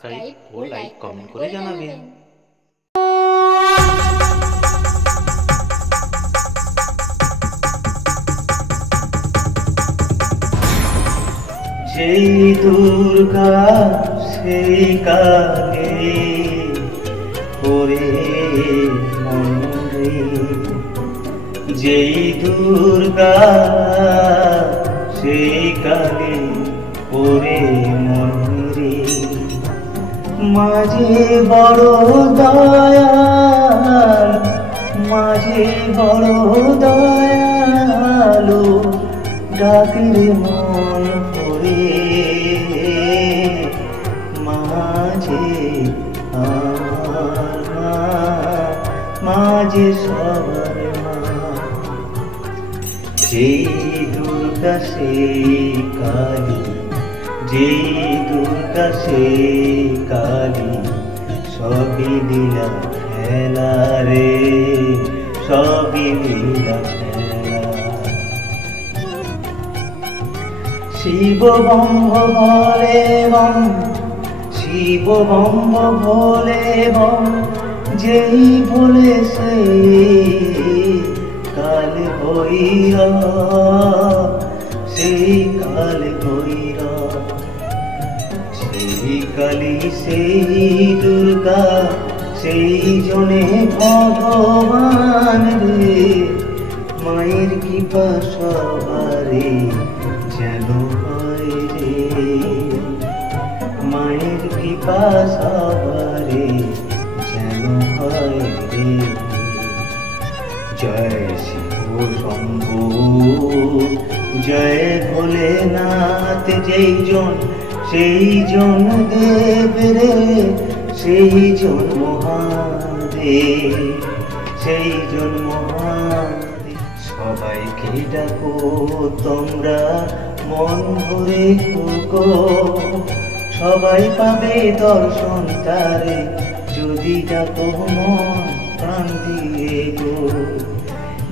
Subscribe ও like comment করে জানাবেন। সেই দুর্গা সেই কালে ওরে মনরে, যেই দুর্গা সেই কালে ওরে মনরে, মাঝে বড় দয়াল, মাঝে বড় দয়ালু, ডাকলে মন পড়ে মাঝে আমার মা, মাঝে সবার মা। যেই দুর্গা সেই কালী, যেই দুর্গা সেই কালী, সবই লীলা খেলা রে, সবই লীলা খেলা। শিব বম্ব ভোলে বম, শিব বম্ব ভোলে বম, যেই ভোলে সেই কাল ভৈরব, সেই কাল ভৈরব। সেই কালী সেই দুর্গা সেই জনে ভগবান রে, মায়ের কৃপা সবারে যেন হয় রে, মায়ের কৃপা সবারে যেন হয় রে। জয় শিব শম্ভু, জয় ভোলেনাথ, যেই জন সেই জন দেব রে, সেই জন মহাদেব, সেই জন মহাদেব। সবাইকে ডাকো তোমরা মন ভরে গো, সবাই পাবে দর্শন তারে যদি ডাকো মন প্রাণ দিয়ে গো।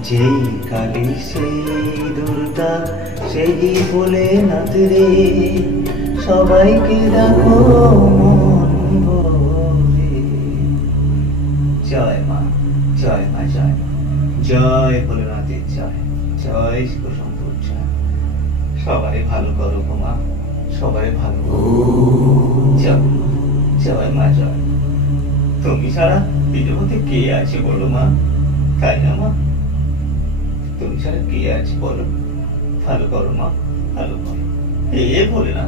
যেই কালী সেই দুর্গা সেই ভোলেনাথ রে, সবাইকে ডাকো মন ভরে। জয় মা, জয় মা, জয় মা, জয় ভোলেনাথের জয়, জয় শিব শম্ভুর জয়। সবাই ভালো করো গো মা, সবাই ভালো করো। জয়, জয় মা, জয়। তুমি ছাড়া পৃথিবীতে কে আছে বলো মা, তাই না মা? তুমি ছাড়া কে আছে বলো? ভালো করো মা, ভালো করো। এ বলে না,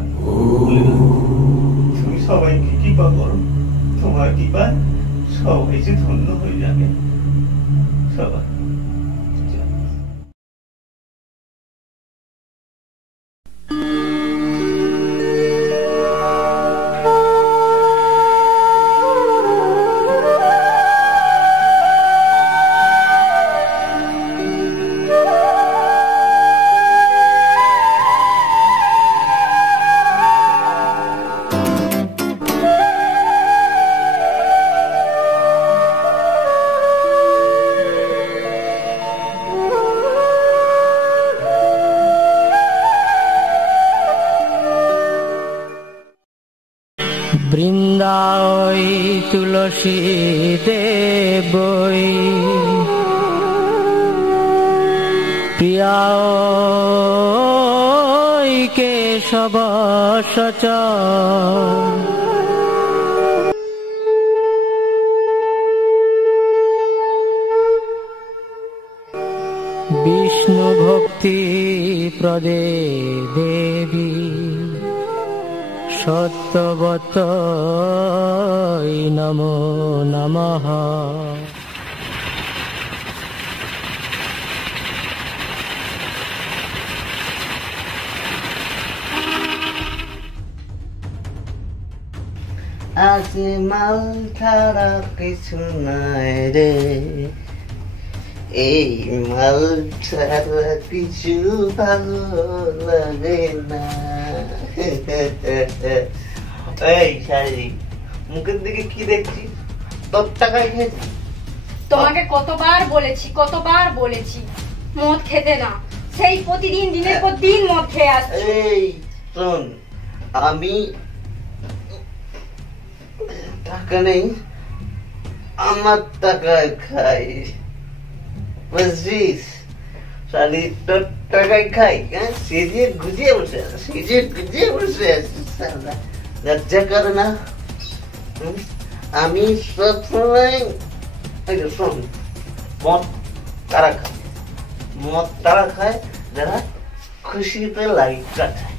তুমি সবাইকে কৃপা করো, তোমার কৃপায় সবাই যে ধন্য হয়ে যাবে সবাই। বৃন্দাবই তুলসী দেবই, প্রিয়াই কেশব সচ, বিষ্ণু ভক্তি প্রদে দেবী, সত্যবতৈ নমো নমঃ। আজ মাল ছাড়া কিছু নাই রে, এই মাল ছাড়া কিছু ভালো লাগে না। এই শাড়ি মুখের দিকে কি দেখছি? তোর টাকায় খেয়েছি। তোমাকে কতবার বলেছি, কতবার বলেছি মদ খেতে না, সেই প্রতিদিন দিনের পর দিন মদ খেয়ে আসছে। এই শোন, আমি টাকা নেই, আমার টাকায় খাই, বুঝছিস? শালি তোর টাকায় খাই, হ্যাঁ? সেজে গুজিয়ে বসে আছিস, সেজে গুজিয়ে বসে আছিস, শালা লজ্জা করে না? আমি সবসময় শোন, মদ তারা খায়, মদ তারা খায় যারা খুশিতে লাইফ কাটায়।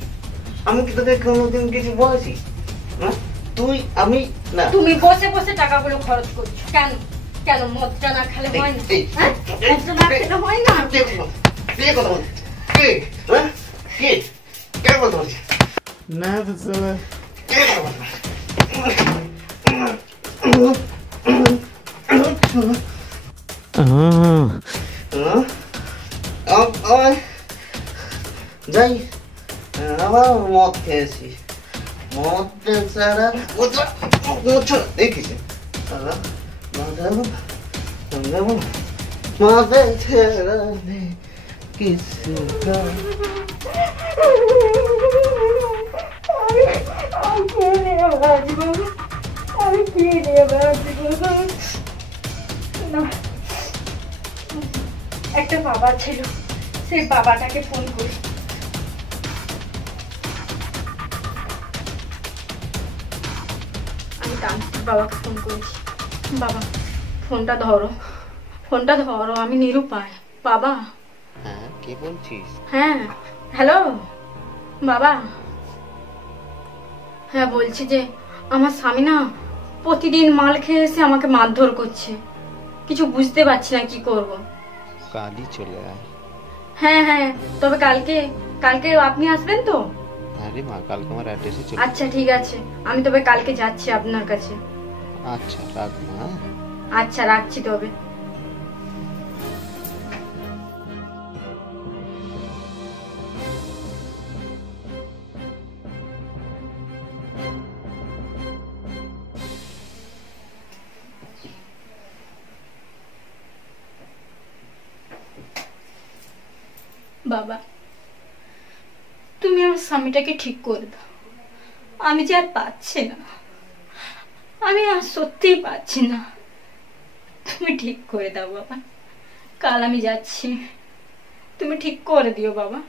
আমি কি তোকে কোনোদিন কিছু বলেছি? তুই আমি না। তুমি বসে বসে টাকাগুলো খরচ করছো কেন? কেন মদটা না খেলে হয় না? হ্যাঁ, মদটা না খেলে হয় না? কে কথা বলছিস? কে? হ্যাঁ, কে? কে কথা বলছিস? না বুঝলে কে কথা বলছিস? যাই আবার মদ খেয়েছি, মদ ছাড়া দেখিস মদে ছেড়া কিছু একটা বাবা ছিল, সেই বাবাটাকে ফোন করি। আমি তান্ত্রিক বাবাকে ফোন করেছি। বাবা ফোনটা ধরো, ফোনটা ধরো, আমি নিরুপায় বাবা। হ্যাঁ, কে বলছিস? হ্যাঁ হ্যালো বাবা। হ্যাঁ বলছি যে আমার স্বামী না প্রতিদিন মাল খেয়ে এসে আমাকে মারধর করছে, কিছু বুঝতে পারছি না কি করব। কালই চলে আয়। হ্যাঁ হ্যাঁ, তবে কালকে কালকে আপনি আসবেন তো? হ্যাঁ রে মা, কালকে আমার অ্যাড্রেসে চলে। আচ্ছা ঠিক আছে, আমি তবে কালকে যাচ্ছি আপনার কাছে। আচ্ছা রাখ মা। আচ্ছা রাখছি তবে। বাবা তুমি আমার স্বামীটাকে ঠিক করে দাও, আমি যে আর পাচ্ছি না, আমি আর সত্যিই পাচ্ছি না, তুমি ঠিক করে দাও বাবা। কাল আমি যাচ্ছি, তুমি ঠিক করে দিও বাবা,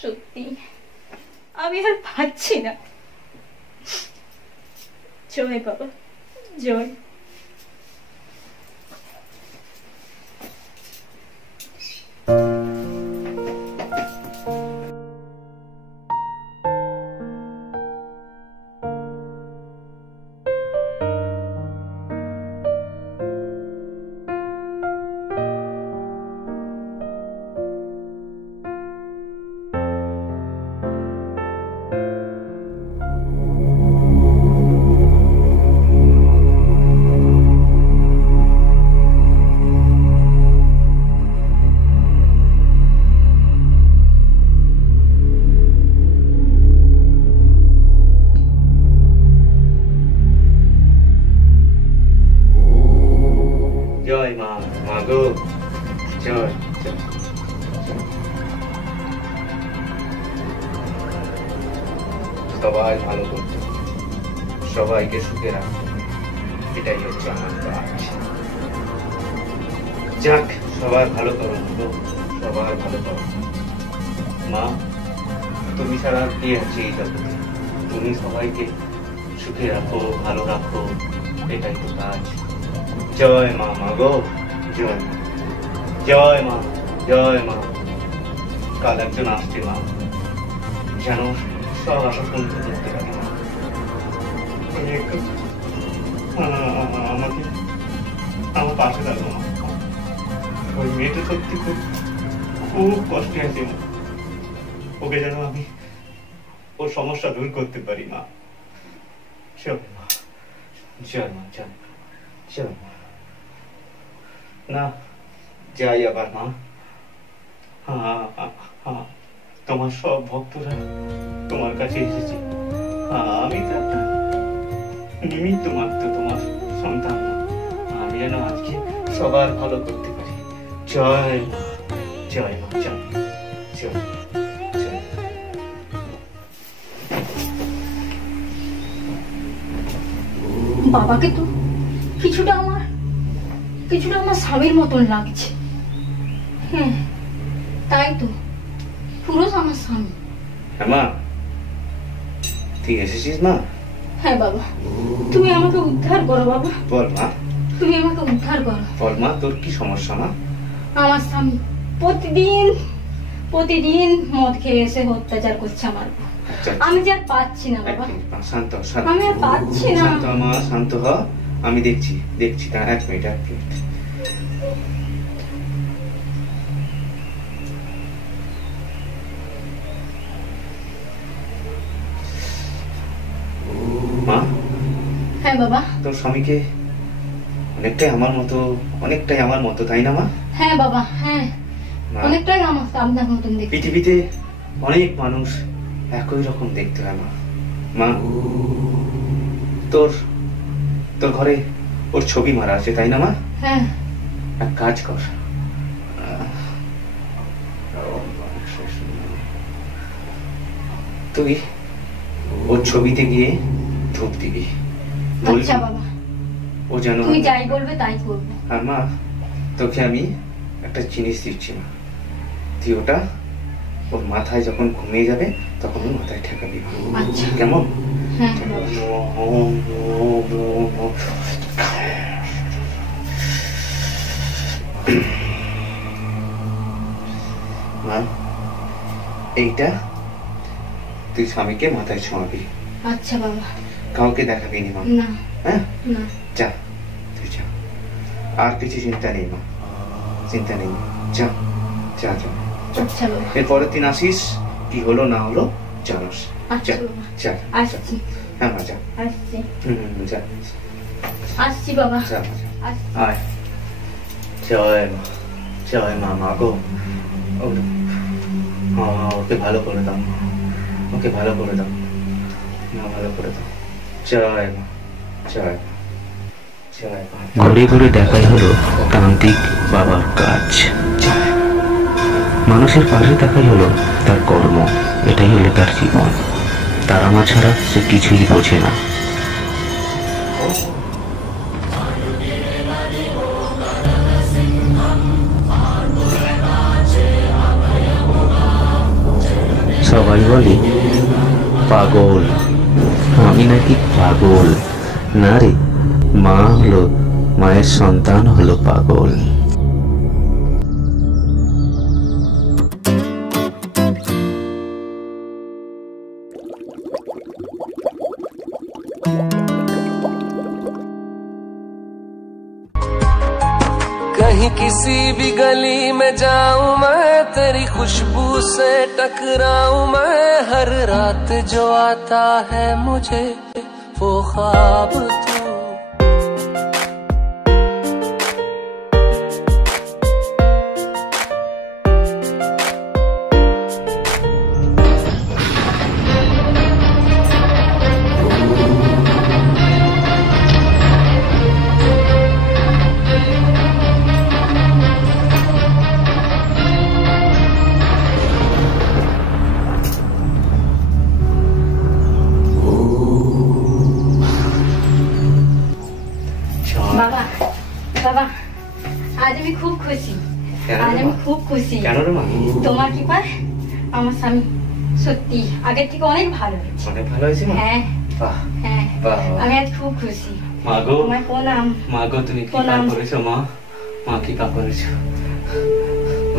সত্যি আমি আর পাচ্ছি না। জয় বাবা জয়। জয় মা, মা গো জয়। সবাই ভালো করতে, সবাইকে সুখে রাখতে, এটাই হচ্ছে আমার কাজ। যাক, সবার ভালো করো গো, সবার ভালো করো। মা তুমি ছাড়া কে আছে এই জগতে? তুমি সবাইকে সুখে রাখো, ভালো রাখো, এটাই তো কাজ। জয় মা, মা গো জয় মা, জয় মা, জয় মা। কাল একজন আসছে মা, যেন সব আশা পূর্ণ করতে পারি মা। আমাকে আমার পাশে থাকো মা। ওই মেয়েটা সত্যি খুব খুব কষ্টে আছে মা, ওকে যেন আমি ওর সমস্যা দূর করতে পারি মা। জয় মা, জয় মা, জয় মা, জয় মা। না যাই আবার মা। তোমার সব ভক্তরা তোমার কাছে এসেছে, আমি তো একটা নিমিত্ত মাত্র, তোমার সন্তান। আমি যেন আজকে সবার ভালো করতে পারি। জয় মা, জয় মা, জয় জয় জয়। বাবাকে তো কিছুটা আমার স্বামীর মতন লাগছে। হ্যাঁ তাই তো, পুরো আমার স্বামী। হ্যাঁ মা, তুই এসেছিস মা? হ্যাঁ বাবা, তুমি আমাকে উদ্ধার করো বাবা। বল মা, তুমি আমাকে উদ্ধার করো। বল মা, তোর কি সমস্যা মা? আমার স্বামী প্রতিদিন মদ খেয়ে এসে অত্যাচার করছে আমার উপর। আমি যে আর পাচ্ছি না বাবা। শান্ত আমি আর পাচ্ছি না। শান্ত মা, শান্ত হ। আমি দেখছি দাঁড়া, এক মিনিট। মা। হ্যাঁ বাবা। তোর স্বামীকে অনেকটাই আমার মতো তাই না মা? হ্যাঁ বাবা, হ্যাঁ অনেকটাই আপনার মতন দেখতে। পৃথিবীতে অনেক মানুষ একই রকম দেখতে হয় মা। মা, তোর ঘরে ওর ছবি মারা আছে তাই না মা? হ্যাঁ। এক কাজ কর, তুই ওর ছবিতে গিয়ে ধূপ দিবি। আচ্ছা বাবা, ও যেন তুমি যাই বলবে তাই করব। আর মা, তোকে আমি একটা জিনিস দিচ্ছি মা, তুই ওটা ওর মাথায় যখন ঘুমিয়ে যাবে তখন ওর মাথায় ঠেকাবি। আচ্ছা কেমন? হ্যাঁ। মা, এইটা তুই স্বামীকে মাথায় ছোঁয়াবি। আচ্ছা বাবা। কাউকে দেখাবি নি মা? না। হ্যাঁ না। যা, তুই যা, আর কিছু চিন্তা নেই মা, চিন্তা নেই। যা যা যা। আচ্ছা বাবা। এরপরের দিন আসিস, কি হলো না হলো জানাস। আচ্ছা যা বাবা। যা। আসছি। হ্যাঁ মা, যা। আসছি। যা। আসছি বাবা। যা মা, যা। আসছি। আয়। জয় মা। মা গো, ওকে ভালো করে দাও, ওকে ভালো করে দাও মা, ভালো করে দাও। জয় মা, জয় মা, জয় মা। ঘুরে ঘুরে দেখাই হলো তান্ত্রিক বাবার কাজ। মানুষের পাশে দেখাই হলো তার কর্ম, এটাই হলো তার জীবন। তারা মা ছাড়া সে কিছুই বোঝে না। সবাই বলে পাগল, আমি নাকি পাগল না রে, মা হলো, মায়ের সন্তান হলো পাগল। कहीं किसी भी गली में जाऊं मैं, तेरी खुशबू से टकराऊं मैं, हर रात जो आता है मुझे वो ख्वाब तू। বাবা, বাবা, আজ আমি খুব খুশি। আজ আমি খুব খুশি। কেন রে মা? তোমার কৃপায় আমার স্বামী সত্যি আগের থেকে অনেক ভালো হয়েছে। অনেক ভালো হয়েছে মা? হ্যাঁ বাহ, হ্যাঁ, বাহ। আমি আজ খুব খুশি। মা গো, তোমার প্রণাম। মা গো, তুমি কি প্রণাম। করেছো মা? মা কি করেছো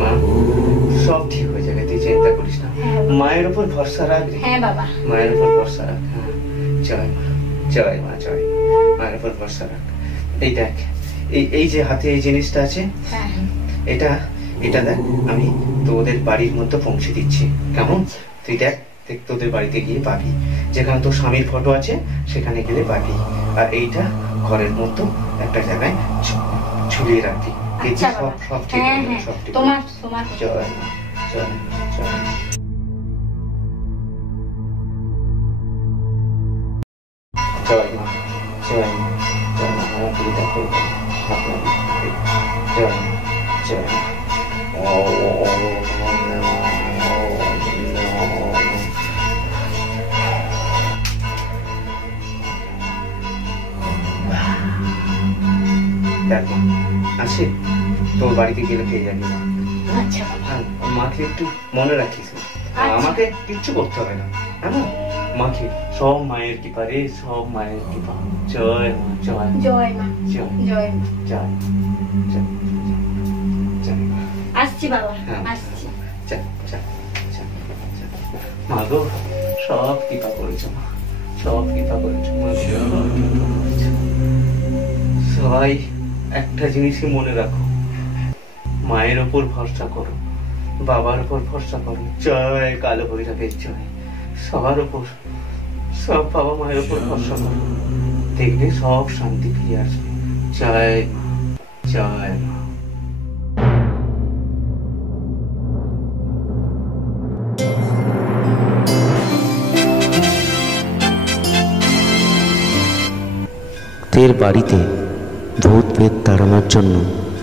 মা? সব ঠিক হয়ে যাবে, তুই চিন্তা করিস না। হ্যাঁ। মায়ের উপর ভরসা রাখ রে। হ্যাঁ বাবা। মায়ের উপর ভরসা রাখ। হ্যাঁ, জয় মা, জয় মা, জয়। মায়ের উপর ভরসা রাখ। এই দেখ, এই যে হাতে এই জিনিসটা আছে, হ্যাঁ। এটা দেখ, আমি তোদের বাড়ির মধ্যে পৌঁছে দিচ্ছি। কেমন? তুই দেখ, তোদের বাড়িতে গিয়ে পাবি, যেখানে তোর স্বামীর ফটো আছে সেখানে গেলে পাবি। আর এইটা ঘরের মতো একটা জায়গায় ঝুলিয়ে রাখবি। আচ্ছা সব বাবা। সব ঠিক হ্যাঁ হয়ে যাবে, হ্যাঁ, সব ঠিক হয়ে তোমার যাবে। তোমার জয় মা, জয় মা, জয় মা। জয় মা, জয় মা, জয় মা। আমার দিদা করবে আপনার জয় মা, জয় মা। তোর বাড়িতে গেলে পেয়ে যাবি মা। আচ্ছা বাবা। আর মাকে একটু মনে রাখিস না, আমাকে কিচ্ছু করতে হবে না, হ্যাঁ মাকে সব মায়ের কৃপা রে, সব মায়ের কৃপা। জয় মা, জয় জয় মা, জয় জয় মা। জয় জয় জয় মা। আসছি বাবা, হ্যাঁ। আসছি। চল চল চল চল। মা গো, সব কৃপা করেছো মা, সব কৃপা করেছো মা, সব কৃপা করেছো। সবাই একটা জিনিসই মনে রাখো, মায়ের ওপর ভরসা করো, বাবার ওপর ভরসা করো। জয় কালো ভৈরবের জয়। সবার ওপর, সব বাবা মায়ের ওপর ভরসা করো, দেখবে সব শান্তি ফিরে আসবে। জয় মা, জয় মা। ভক্তের বাড়িতে ভূত প্রেত তাড়ানোর জন্য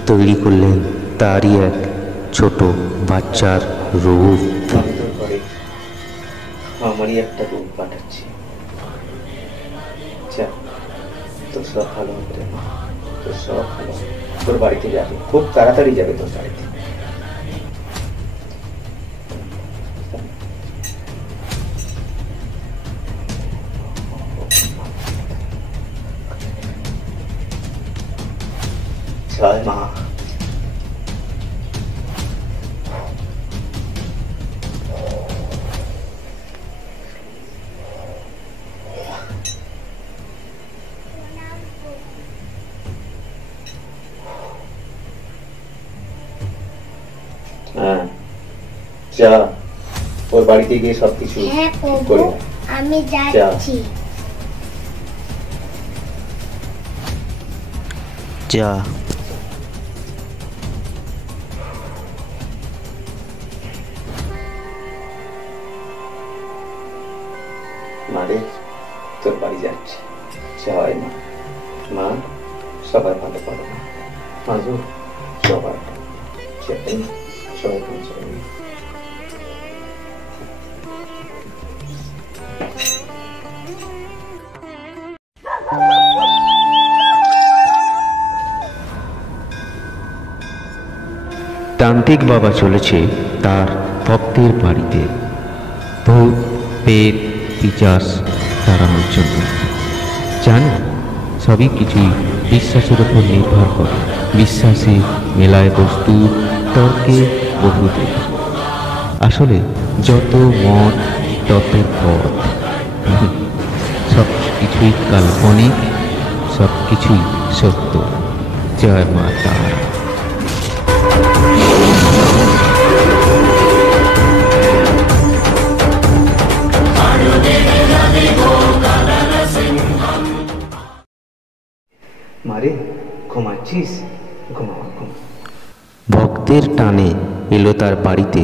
তৈরি করলেন তারই এক ছোট বাচ্চার রূপ। আমারই একটা রূপ পাঠাচ্ছি, তোর সব ভালো হবে, তোর সব ভালো হবে। তোর বাড়িতে যাবে, খুব তাড়াতাড়ি যাবে তোর বাড়িতে। জয় মা। হ্যাঁ, যা ওর বাড়িতে গিয়ে সবকিছু করে আমি যাচ্ছি। যা। মারে, তোর বাড়ি যাচ্ছি। জয় মা। মা, সবাই ভালো করো না, মা গো, সবাই সবাই সবাই জয় মা। তান্ত্রিক বাবা চলেছে তার ভক্তের বাড়িতে ভূত পেট পিচাস তাড়ানোর জন্য। জানি সবই কিছুই বিশ্বাসের উপর নির্ভর করে, বিশ্বাসে মেলায় বস্তু, তর্কে বহুতে। আসলে যত মত তত পথ, সব কিছুই কাল্পনিক, সব কিছুই সত্য। জয় মা তারা। মারে, ঘুমাচ্ছিস? ঘুমা ঘুমা। ভক্তের টানে এলো তার বাড়িতে।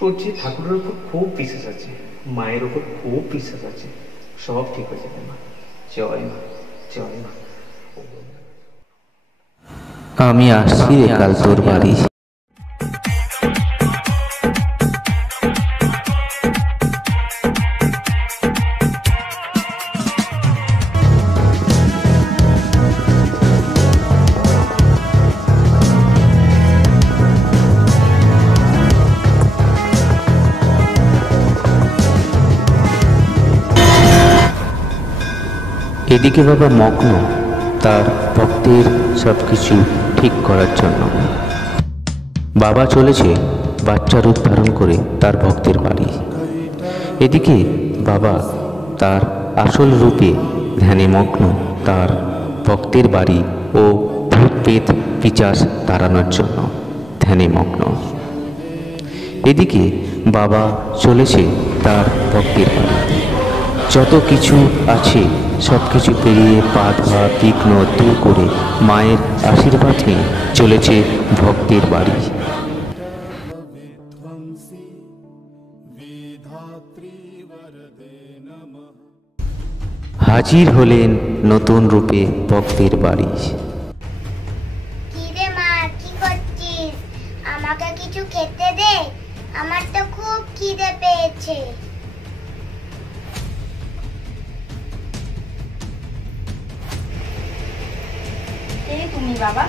তোর যে ঠাকুরের উপর খুব বিশ্বাস আছে, মায়ের উপর খুব বিশ্বাস আছে, সব ঠিক হয়ে যাবে মা। জয় মা, জয় মা। আমি আসছি রে কাল তোর বাড়ি। এদিকে বাবা মগ্ন তার ভক্তের সবকিছু ঠিক করার জন্য। বাবা চলেছে বাচ্চা রূপ ধারণ করে তার ভক্তের বাড়ি। এদিকে বাবা তার আসল রূপে ধ্যানে মগ্ন তার ভক্তের বাড়ি ও ভূত পেত পিচাস তাড়ানোর জন্য ধ্যানে মগ্ন। এদিকে বাবা চলেছে তার ভক্তের বাড়ি। যত কিছু আছে সব কিছু পেরিয়ে বাধা বিঘ্ন দূর করে মায়ের আশীর্বাদ নিয়ে চলেছে ভক্তের বাড়ি। হাজির হলেন নতুন রূপে ভক্তের বাড়ি। কি রে মা, কি করছিস? আমাকে কিছু খেতে দে, আমার তো খুব খিদে পেয়েছে। কে তুমি বাবা?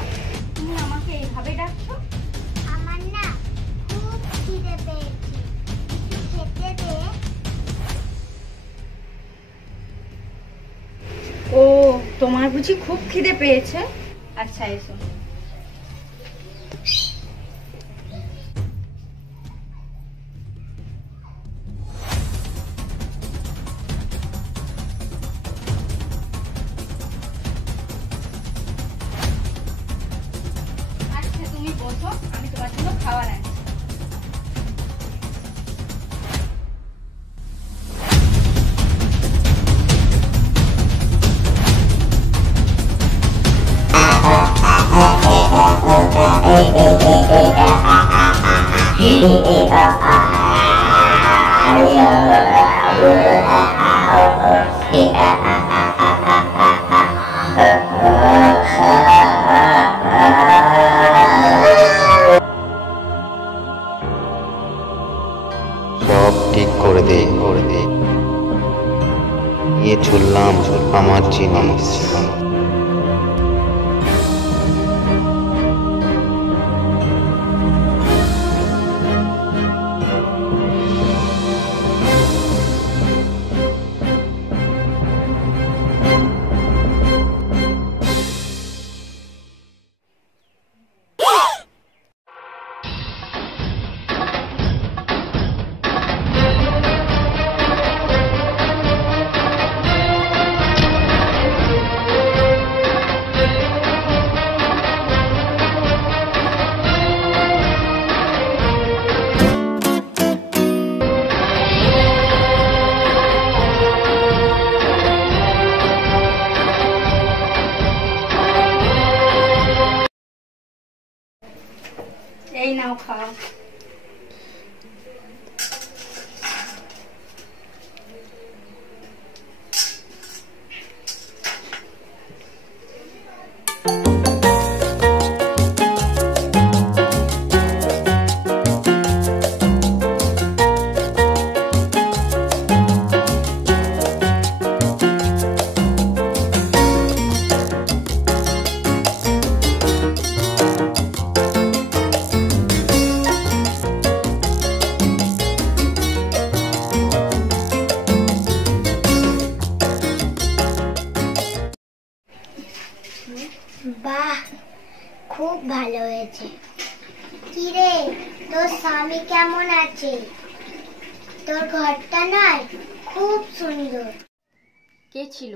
তুমি আমাকে এইভাবে ডাকছো? তোমার বুঝি খুব খিদে পেয়েছে? আচ্ছা এসো। আচ্ছা তুমি বসো, আমি তোমার জন্য খাবার আনছি। সব ঠিক করে দে নিয়ে চললাম আমার জিনিস। এই নাও খাও। বাহ, খুব ভালো হয়েছে। কি রে, তোর স্বামী কেমন আছে? তোর ঘরটা নয় খুব সুন্দর। কে ছিল?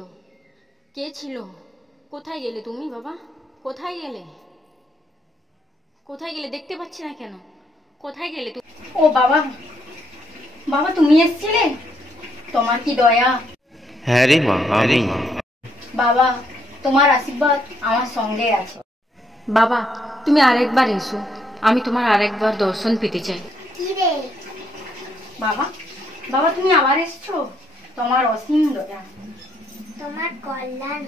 কে ছিল? কোথায় গেলে তুমি বাবা? কোথায় গেলে? কোথায় গেলে? দেখতে পাচ্ছি না কেন? কোথায় গেলে তুমি? ও বাবা, বাবা তুমি এসেছিলে? তোমার কি দয়া। হ্যাঁ রে মা, আমি। বাবা তোমার আশীর্বাদ আমার সঙ্গে আছে। বাবা তুমি আরেকবার এসো, আমি তোমার আরেকবার দর্শন পেতে চাই। কি রে? বাবা, বাবা তুমি আবার এসছো? তোমার অসীম দয়া। তোমার কল্যাণ।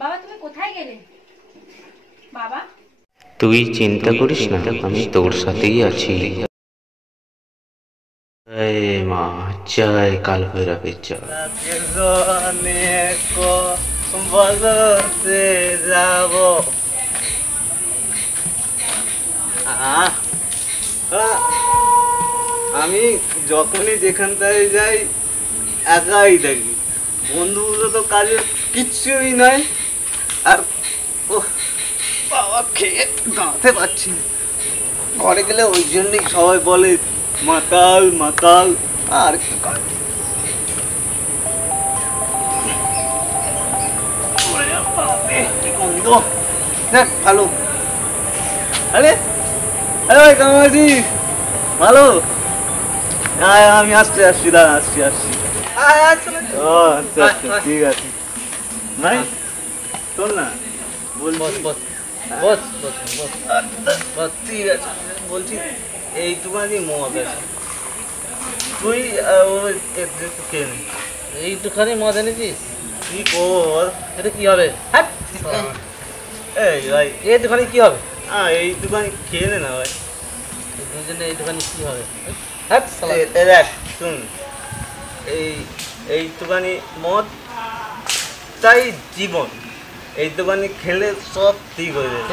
বাবা তুমি কোথায় গেলে? বাবা তুই চিন্তা করিস না, আমি তোর সাথেই আছি। জয় মা, জয় কাল ভৈরবের জয়। বলতে যাব আমি যখনই যেখানটায় যাই একাই থাকি, বন্ধুগুলো তো কাজে কিচ্ছুই নাই। আর ও বাবা খেয়ে দাঁড়াতে পারছি না, ঘরে গেলে ওই জন্যই সবাই বলে মাতাল মাতাল। আর কি কাজ, ভালো। আরে আরে ভাই কেমন আছিস? ভালো। আমি আসছি আসছি, দাঁড়া আসছি আসছি। ও আচ্ছা আচ্ছা ঠিক আছে ভাই, শোন না ঠিক আছে বলছি, এইটুখানি মদ আছে, তুই একটু খেয়ে নে। এইটুখানি মদ এনেছিস? তুই কর, এটা কি হবে? এই ভাই এইটুখানি কি হবে? এইটুখানি খেয়ে নে না ভাই। দুজনে এইটুখানি কি হবে? দেখ শুন, এইটুখানি মদ তাই জীবন, এইটুখানি খেলে সব ঠিক হয়ে যাবে।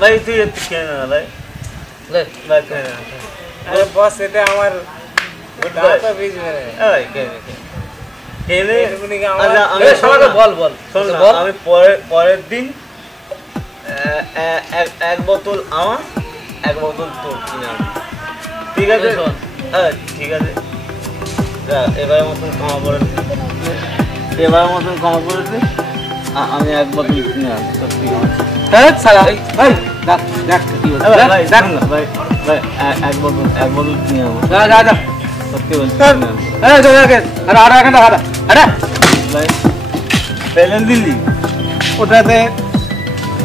ভাই তুই একটু খেয়ে নে না ভাই, ভাই খেয়ে নে। আরে বস, এটা আমার দাঁতটা ভিজবে না। এই কেনে এটুকুনি কি আমার- আচ্ছা, আমি এই শালাকে বল শোন না, বল। আমি পরের দিন এক বোতল আমার, এক বোতল তোর কিনে আনবো। ঠিক আছে? শোন। ঠিক আছে, যা এবারের মতন ক্ষমা করে দে। এবারের মতন ক্ষমা করে দে। আমি এক বোতল কিনে আনবো, সত্যি কথা। এই শালা, এই দেখ দেখ কি বলছিস, ভাই, দেখ, ভাই, দেখ। শোন না, ভাই, ভাই, এক বোতল কিনে আনবো, যা যা যা। সত্যি বলছি কিনে আনবো। এই চলে গেছে। আরে আরে এখানে হাঁটা হাঁটা। ভাই, পেলেন দিল্লি?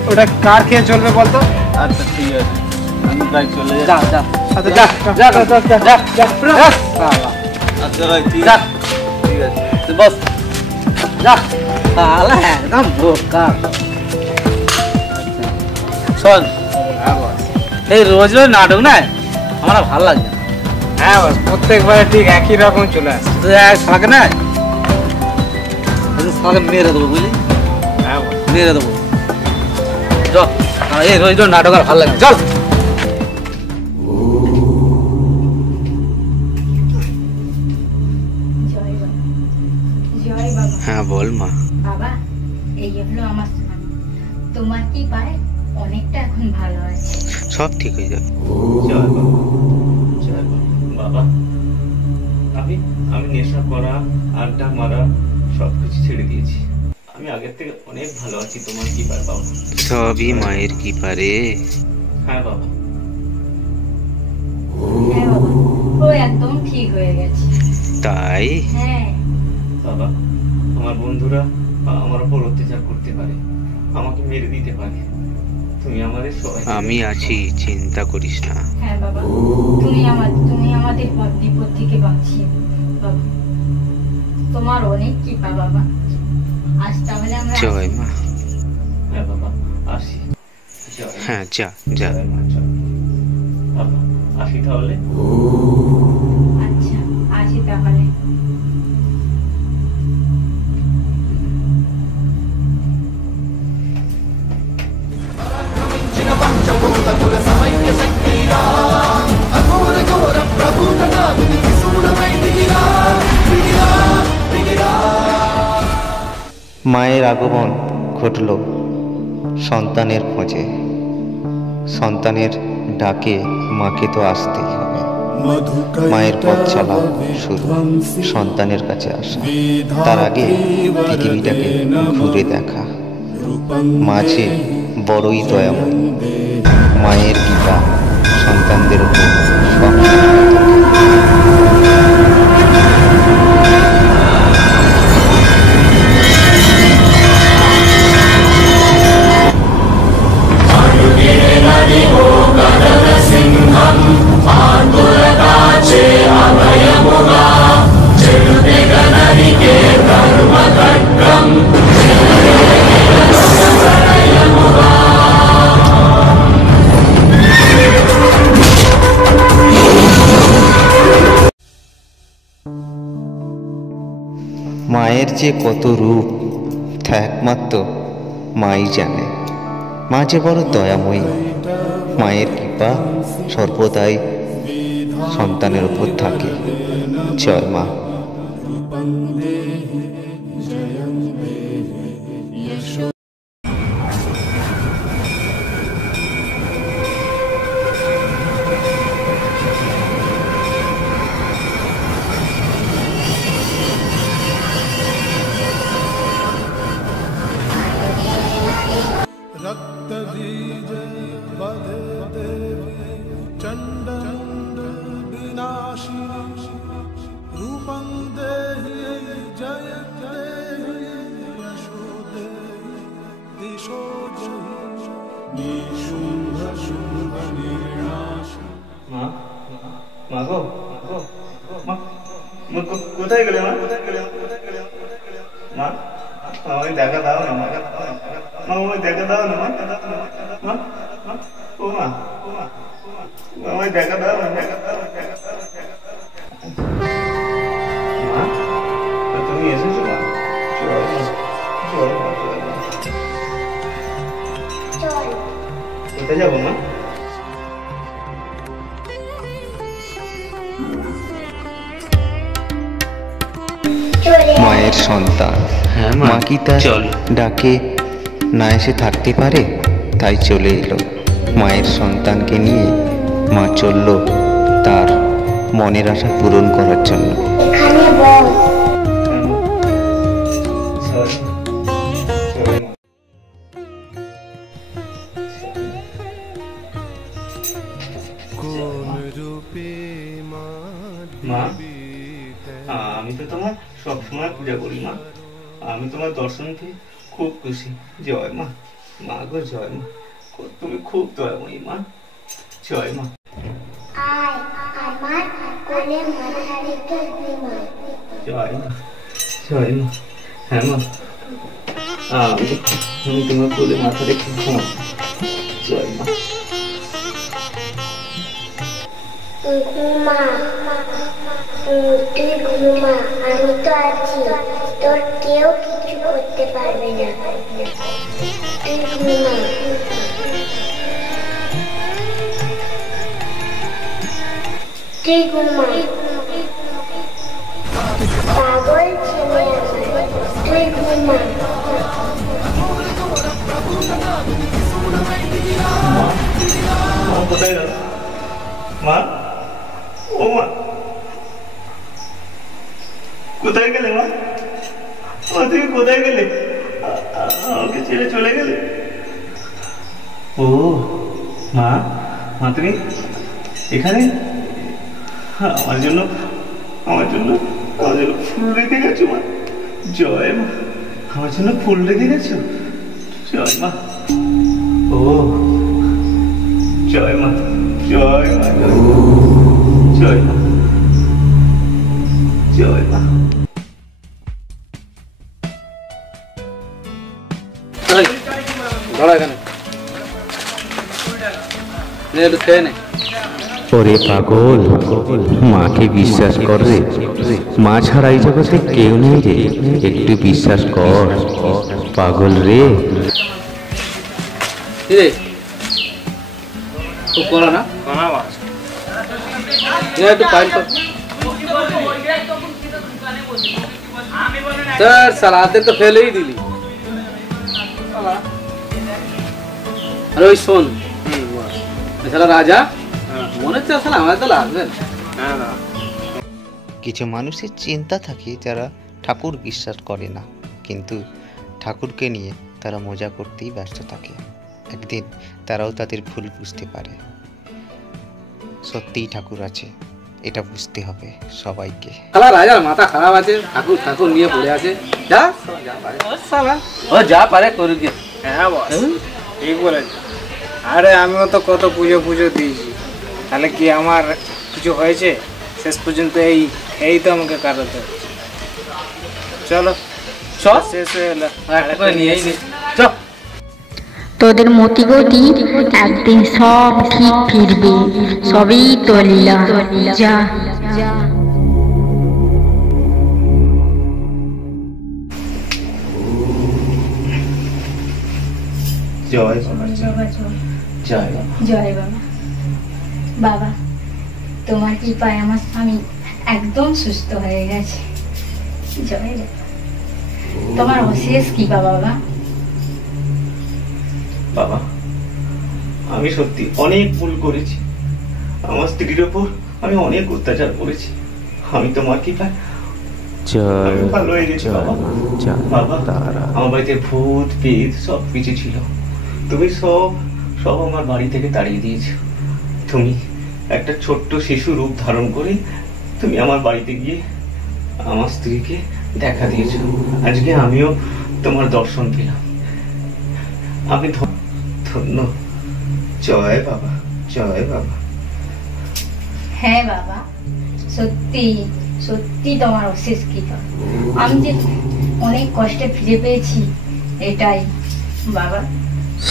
ওটা কার খেয়ে চলবে বলতো? আচ্ছা ঠিক আছে, আমি প্রায় চলে যা যাচ্ছি। যা আচ্ছা, যা যা, যা যা যা যা যা যা। আচ্ছা ভাই, ঠিক যা। আছে, ঠিক আছে। তুই বস যা। শালা একদম বোকা। শোন, এই রোজ রোজ নাটক না আমার আর ভালো লাগে না। হ্যাঁ বস, প্রত্যেকবারে ঠিক একই রকম চলে আসে। তুই এক শালাকে না শালাকে মেরে দেবো বুঝলি, হ্যাঁ বস। মেরে দেবো। চল, এই রোজ রোজ নাটক আর ভালো লাগে না। চল। জয় বাবা, জয় বাবা। হ্যাঁ বল মা। বাবা, এই হলো আমার স্বামী। তোমার কি পায় অনেকটা এখন ভালো আছে। সব ঠিক হয়ে যাবে। জয় বাবা, জয় বাবা। বাবা, আমি নেশা করা, আড্ডা মারা সবকিছু ছেড়ে দিয়েছি। আমি আগের থেকে অনেক ভালো আছি। তোমার কি পার বাবা? সবই মায়ের কি পারে। হ্যাঁ বাবা। হ্যাঁ বাবা, ও একদম ঠিক হয়ে গেছে। তাই হ্যাঁ বাবা, আমার বন্ধুরা আমার উপর অত্যাচার করতে পারে, আমাকে মেরে দিতে পারে। তুমি আমাদের সবাই, আমি আছি, চিন্তা করিস না। হ্যাঁ বাবা, তুমি আমাদের বিপদ থেকে বাঁচিয়ে বাবা। তোমার অনেক কৃপা বাবা। আজ তাহলে আমরা জয় মা। হ্যাঁ বাবা, আসি। জয় মা। হ্যাঁ যা যা। জয় মা, জয় মা। বাবা, আসি তাহলে। আচ্ছা, আসি তাহলে। মায়ের আগমন ঘটল সন্তানের খোঁজে। সন্তানের ডাকে মাকে তো আসতেই হবে। মায়ের পথ চলা শুরু, সন্তানের কাছে আসা, তার আগে পৃথিবীটাকে ঘুরে দেখা। মাঝে বড়ই দয়াময়, মায়ের কৃপা সন্তানদের উপর সব মায়ের যে কত রূপ তা একমাত্র মাই জানে। মা যে বড় দয়াময়ী, মায়ের কৃপা সর্বদাই সন্তানের উপর থাকে। জয় মা। মা, মা গো, মা, কোথায় গেলে মা? মা, আমায় দেখা দাও না মা, আমায় দেখা দাও না মা, ও মা, আমায় দেখা দাও না। মা, তুমি এসেছো মা? চলো মা, চলো মা, চলো মা। চল। কোথায় যাবো মা? মায়ের সন্তান। হ্যাঁ মা কি তার চল। ডাকে না এসে থাকতে পারে? তাই চলে এলো। মায়ের সন্তানকে নিয়ে মা চলল তার মনের আশা পূরণ করার জন্য। এখানে বস। মা, আমি তো তোমার সবসময় পূজা করি মা। আমি তোমার দর্শন পেয়ে খুব খুশি। জয় মা। মা গো জয় মা। তুমি খুব দয়াময়ী মা। জয় মা। আয় আমার কোলে মাথা রেখে ঘুমা। জয় মা। জয় মা। হ্যাঁ মা, আমি তোমার কোলে মাথা রেখে ঘুমাই। জয় মা। ঘুমা, তুই ঘুমা, আমি তো আছি, তোর কেউ কিছু করতে পারবে না। তুই ঘুমা। তুই ঘুমা, পাগল ছেলে আমার, তুই ঘুমা। মা কোথায় গেল? মা, ও মা, কোথায় গেলে মা? তুমি কোথায় গেলে? আমাকে ছেড়ে চলে গেলে? ও মা, মা তুমি এখানে আমার জন্য ফুল রেখে গেছো মা। জয় মা। আমার জন্য ফুল রেখে গেছো? জয় মা। ও জয় মা। জয় মা। জয় মা। জয় মা। ধরো এখানে, নে একটু খেয়ে নে। ওরে পাগল, মাকে বিশ্বাস কর রে। মা ছাড়া এই জগতে কেউ নেই রে। একটু বিশ্বাস কর পাগল রে। কি রে, খুব করা না? একটু পাইল কর। স্যার সালাতে তো ফেলেই দিলি। আরে ওই শোন, এছাড়া রাজা মনে হচ্ছে আসলে আমার তো লাগবে না। কিছু মানুষের চিন্তা থাকে যারা ঠাকুর বিশ্বাস করে না, কিন্তু ঠাকুরকে নিয়ে তারা মজা করতেই ব্যস্ত থাকে। একদিন তারাও তাদের ভুল বুঝতে পারে। সত্যিই ঠাকুর আছে, এটা বুঝতে হবে সবাইকে। শালা রাজার মাথা খারাপ আছে, ঠাকুর ঠাকুর নিয়ে পড়ে আছে। যা ও যা পারে করে দিয়ে। হ্যাঁ বস, ঠিক বলেছ। আরে আমিও তো কত পুজো দিয়েছি, তাহলে কি আমার কিছু হয়েছে? শেষ পর্যন্ত এই তো আমাকে কাটাতে হচ্ছে। চলো চল শেষ হয়ে গেল, নিয়েই নে। চল। তোদের মতিগতি একদিন সব ঠিক ফিরবে, সবই তো লীলা। যা জয় বাবা। জয় বাবা। জয় বাবা। বাবা, তোমার কৃপায় আমার স্বামী একদম সুস্থ হয়ে গেছে। জয় বাবা। তোমার অশেষ কৃপা বাবা। বাবা, আমি সত্যি অনেক ভুল করেছি। আমার স্ত্রীর ওপর আমি অনেক অত্যাচার করেছি। আমি তোমার কৃপায় আমি ভালো হয়ে গেছি বাবা। বাবা, আমার বাড়িতে ভূত পেট সব কিছু ছিল, তুমি সব আমার বাড়ি থেকে তাড়িয়ে দিয়েছো। তুমি একটা ছোট্ট শিশু রূপ ধারণ করে তুমি আমার বাড়িতে গিয়ে আমার স্ত্রীকে দেখা দিয়েছো। আজকে আমিও তোমার দর্শন পেলাম, আমি ধন্য। জয় বাবা। জয় বাবা। হ্যাঁ বাবা, সত্যি সত্যি তোমার অশেষ কৃপা। আমি যে অনেক কষ্টে ফিরে পেয়েছি, এটাই বাবা।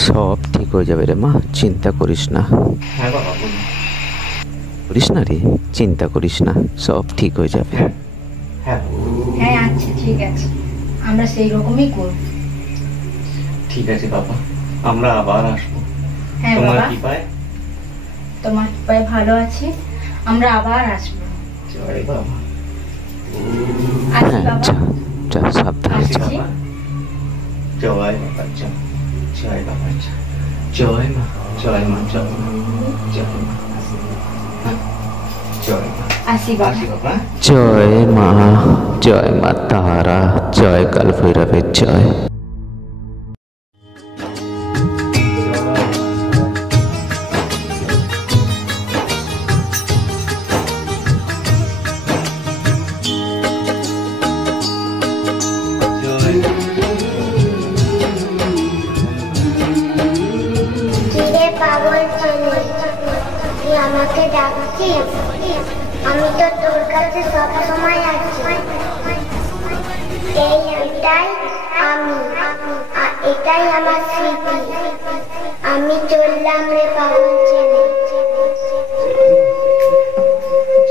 সব ঠিক হয়ে যাবে রে মা, চিন্তা করিস না। হ্যাঁ বাবা, বলুন। করিস না রে, চিন্তা করিস না, সব ঠিক হয়ে যাবে। হ্যাঁ হ্যাঁ আচ্ছা ঠিক আছে, আমরা সেই রকমই করব। ঠিক আছে বাবা, আমরা আবার আসবো। হ্যাঁ তোমার বাবা, কৃপায় তোমার কৃপায় ভালো আছে, আমরা আবার আসবো। জয় বাবা। আসি হ্যাঁ বাবা। আচ্ছা। যা সাবধানে যা। জয় বাবা জয়, জয় বাবা জয়, জয় মা, জয় মা, জয় মা, জয় মা, জয় মা। আসি বাবা। আসি বাবা। জয় মা, জয় মা তারা, জয় কাল ভৈরবের জয়। কিরে পাগল ছেলে, তুই আমাকে ডাকছিস? আমি তো তোর কাছে সবসময় আছি। এটাই আমি, এটাই আমার স্মৃতি। আমি চললাম রে পাগল ছেলে।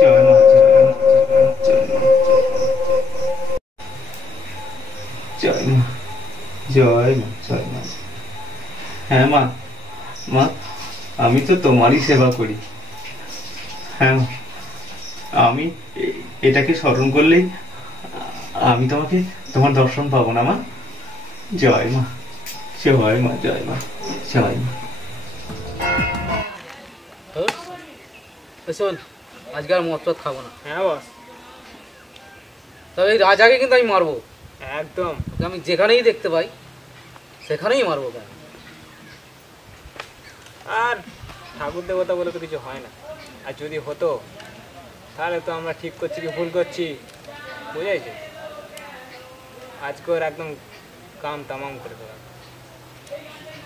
জয় মা, জয় মা, জয় মা, জয় মা, জয় মা। হ্যাঁ মা, মা আমি তো তোমারই সেবা করি। হ্যাঁ মা, আমি এটাকে স্মরণ করলেই আমি তোমাকে তোমার দর্শন পাবো না মা। জয় মা, জয় মা, জয় মা, জয় মা। শোন, আজকে আর মদ টদ খাবো না। হ্যাঁ বস, তবে এই রাজাকে কিন্তু আমি মারবো একদম। ওকে আমি যেখানেই দেখতে পাই সেখানেই মারবো। কেন? আর ঠাকুর দেবতা বলে তো কিছু হয় না, আর যদি হতো তাহলে তো আমরা ঠিক করছি কি ভুল করছি, বুঝেছি? আজকে ওর একদম কাম তামাম করে দেওয়া।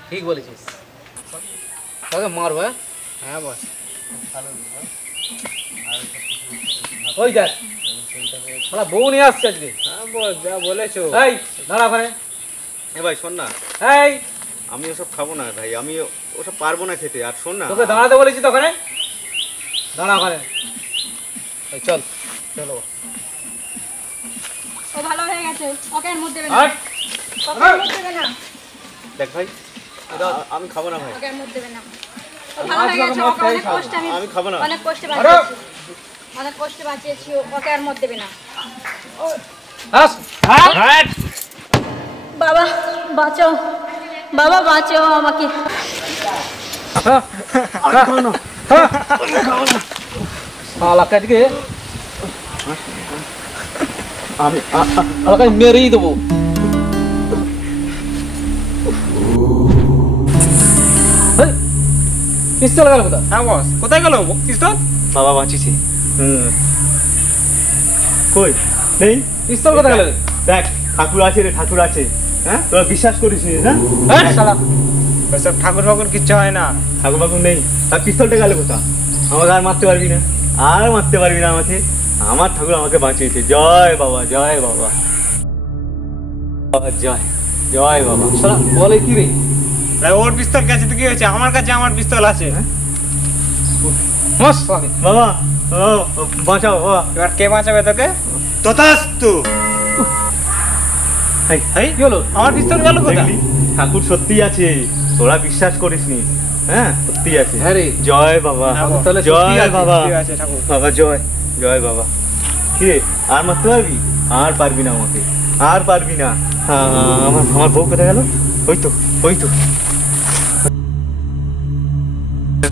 ঠিক বলেছিস, তাকে মারবো। হ্যাঁ হ্যাঁ বস। ওই দেখ, শালা বউ নিয়ে আসছে আজকে। হ্যাঁ বস, যা বলেছো। এই দাঁড়া ওখানে। এ ভাই শোন না, এই আমি ওসব খাবো না ভাই, আমি ওসব পারবো না খেতে। আর শোন না, তোকে দাঁড়াতে বলেছি তো ওখানে, দাঁড়া ওখানে। এই চল, চলো। ও ভালো হয়ে গেছে, ওকে আর মধ্যে হাট। ওকে আর মধ্যে দেবে না, দেখ ভাই, আমি খাবো না ভাই, ওকে আর মধ্যে দেবে না। ও ভালো হয়ে গেছে, ওকে অনেক কষ্টে আমি খাবো না। অনেক কষ্টে বাঁচিয়েছি, অনেক কষ্টে বাঁচিয়েছি, ওকে আর মধ্যে দেবে না। বাবা বাঁচাও, বাবা বাঁচাও আমাকে। আজকে আমি মেরেই দেবো। পিস্তল গেল কোথায়? হ্যাঁ বস, কোথায় গেল পিস্তল? বাবা বাঁচিয়েছি। কই নেই পিস্তল কোথায় গেল? দেখ, ঠাকুর আছে রে, ঠাকুর আছে। হ্যাঁ, তোরা বিশ্বাস করিস নি না? হ্যাঁ শালা, ওসব ঠাকুর ফাকুর কিচ্ছু হয় না। ঠাকুর ফাকুর নেই। আর পিস্তলটা গেল কোথা? আমাকে আর মারতে পারবি না, আর মারতে পারবি না আমাকে। আমার ঠাকুর আমাকে বাঁচিয়েছে। জয় বাবা, জয় বাবা, জয় জয় বাবা। শালা বলে কি রে? ওর পিস্তল কাছে তো কি হয়েছে, আমার কাছে আমার পিস্তল আছে। বাবা বাঁচাও বাবা। এবার কে বাঁচাবে তোকে? তথাস্তু। কি হলো? আমার পিস্তল গেল কোথায়? ঠাকুর সত্যি আছে, তোরা বিশ্বাস করিস নি। হ্যাঁ সত্যি আছে। হ্যাঁ রে, জয় বাবা, তাহলে জয় বাবা, ঠাকুর বাবা জয় জয় বাবা। কি রে, আর মারতে পারবি? আর পারবি না আমাকে, আর পারবি না। আমার বউ কোথায় গেল? ওই তো, ওই তো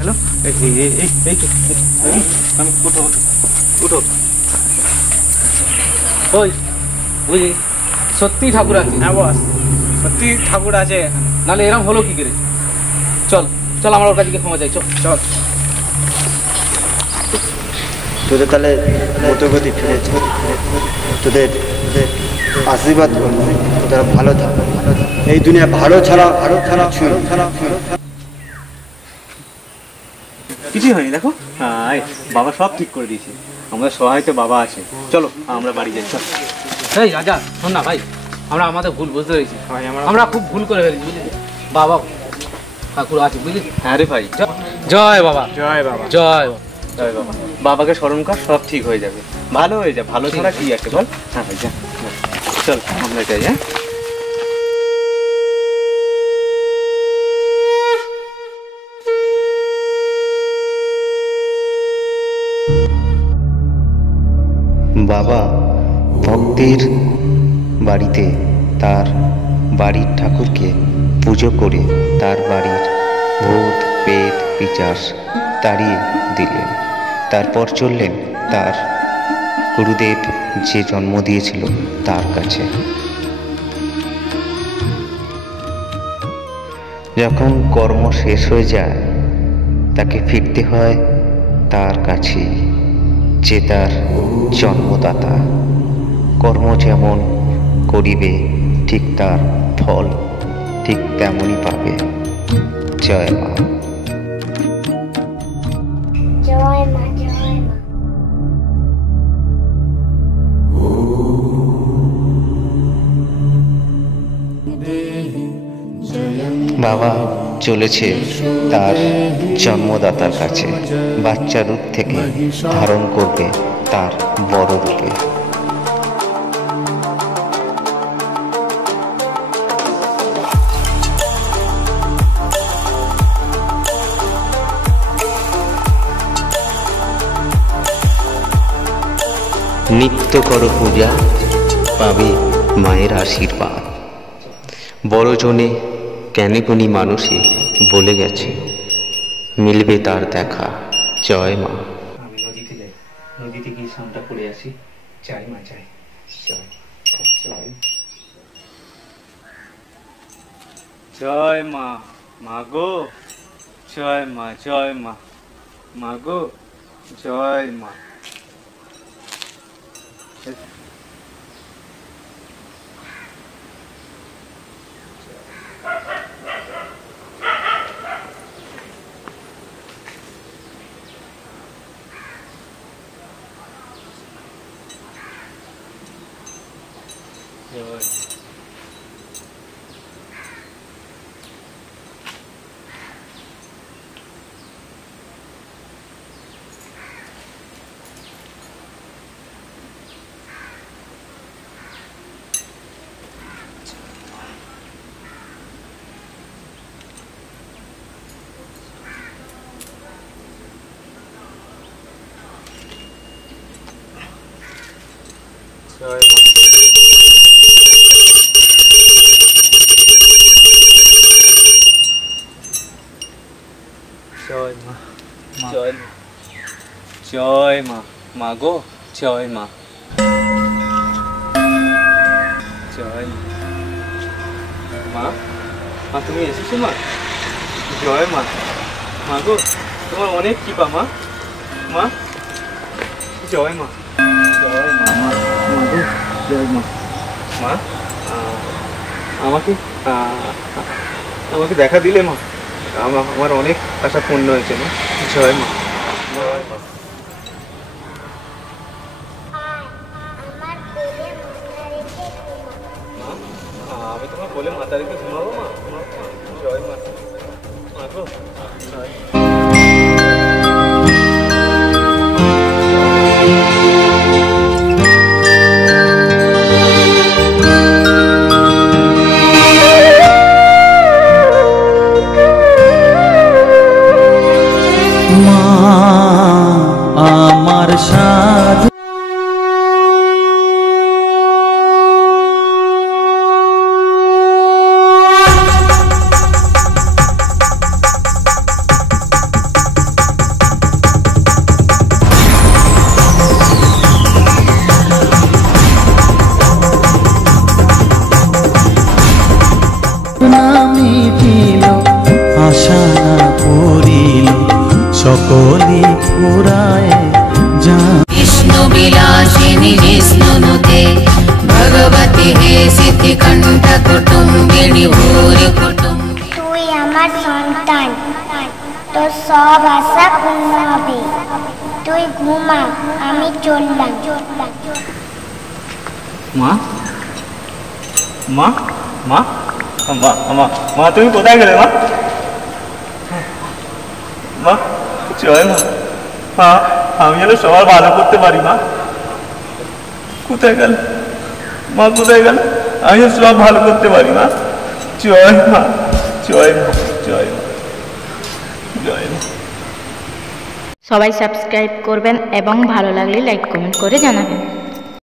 গেল। এই তো, আমি উঠো উঠো। ওই বুঝি সত্যি ঠাকুর আছে? হ্যাঁ বস, সত্যি ঠাকুর আছে। নাহলে এরকম হলো কি করে? চল চল, আমরা ওর কাছে ক্ষমা চাই। চল চল। তোদের তাহলে মতগতি ফিরেছে, তোদের আশীর্বাদ করবো, তোরা ভালো থাক। এই দুনিয়া ভালো ছাড়া কিছুই হয়নি। দেখো বাবা সব ঠিক করে দিয়েছে, আমাদের সহায়তা বাবা আছে। চলো আমরা বাড়ি যাই। চল। এই রাজা শোন না ভাই, আমরা আমাদের ভুল বুঝতে পেরেছি, আমরা খুব ভুল করে ফেলেছি বুঝলি। বাবা ঠাকুর আছে বুঝলি। হ্যাঁ রে ভাই, জয় বাবা, জয় বাবা, জয় বাবা, জয় বাবা। বাবাকে স্মরণ কর, সব ঠিক হয়ে যাবে, ভালো হয়ে যাবে। ভালো ছাড়া কি আছে বল? হ্যাঁ ভাই যা, চল আমরা যাই। হ্যাঁ বাবা ভক্তির বাড়িতে তার বাড়ির ঠাকুরকে পুজো করে তার বাড়ির ভূত পেট পিচাস তাড়িয়ে দিলেন। তারপর চললেন তার গুরুদেব যে জন্ম দিয়েছিল তার কাছে। যখন কর্ম শেষ হয়ে যায় তাকে ফিরতে হয় তার কাছে, যে তার জন্মদাতা। কর্ম যেমন করিবে ঠিক তার ফল ঠিক তেমনই পাবে। জয় মা। জয় মা, জয় মা। বাবা চলেছে তার জন্মদাতার কাছে, বাচ্চা রূপ থেকে ধারণ করবে তার বড় রূপে। নিত্য করো পূজা, পাবে মায়ের আশীর্বাদ। বড়জনে জ্ঞানীগুণী মানুষে বলে গেছে, মিলবে তার দেখা। জয় মা। আমি নদীতে যাই, নদীতে গিয়ে স্নানটা করে আসি। চাই মা, চাই। জয় জয় জয় মা। মা গো জয় মা, জয় মা। মা গো জয় মা। জয় মা। জয় মা, জয় মা। জয় মা। মা গো জয় মা। জয় মা। মা তুমি এসেছো মা? জয় মা। মা গো তোমার অনেক কৃপা মা। মা জয় মা। জয় মা। মা গো জয় মা। মা আমাকে আমাকে দেখা দিলে মা, আমার অনেক আশা পূর্ণ হয়েছে মা। জয় মা। জয় মা। আমি তোমার বলে মাথা রেখে ঘুমাবো মা। জয় মা। মা গো জয়। আমার সাধু নামি দিল আশা না করিল সকলি পুরায় যা। विष्णु विलासिनी विष्णुनुते भगवती हे सिद्धिकंठ कुटुंबिनी भूरि कुटुंबी। তুই আমার সন্তান, তোর সব আশা পূর্ণ হবে। তুই ঘুমা, আমি চললাম। মা মা মা মা মা মা তুমি কোথায় গেলে মা? মা জয় মা। মা আমি যেন সবার ভালো করতে পারি মা। কোথায় গেল মা? কোথায় গেল? আমি যেন সব ভালো করতে পারি মা। জয় মা, জয় মা, জয় মা, জয় মা। সবাই সাবস্ক্রাইব করবেন এবং ভালো লাগলে লাইক কমেন্ট করে জানাবেন।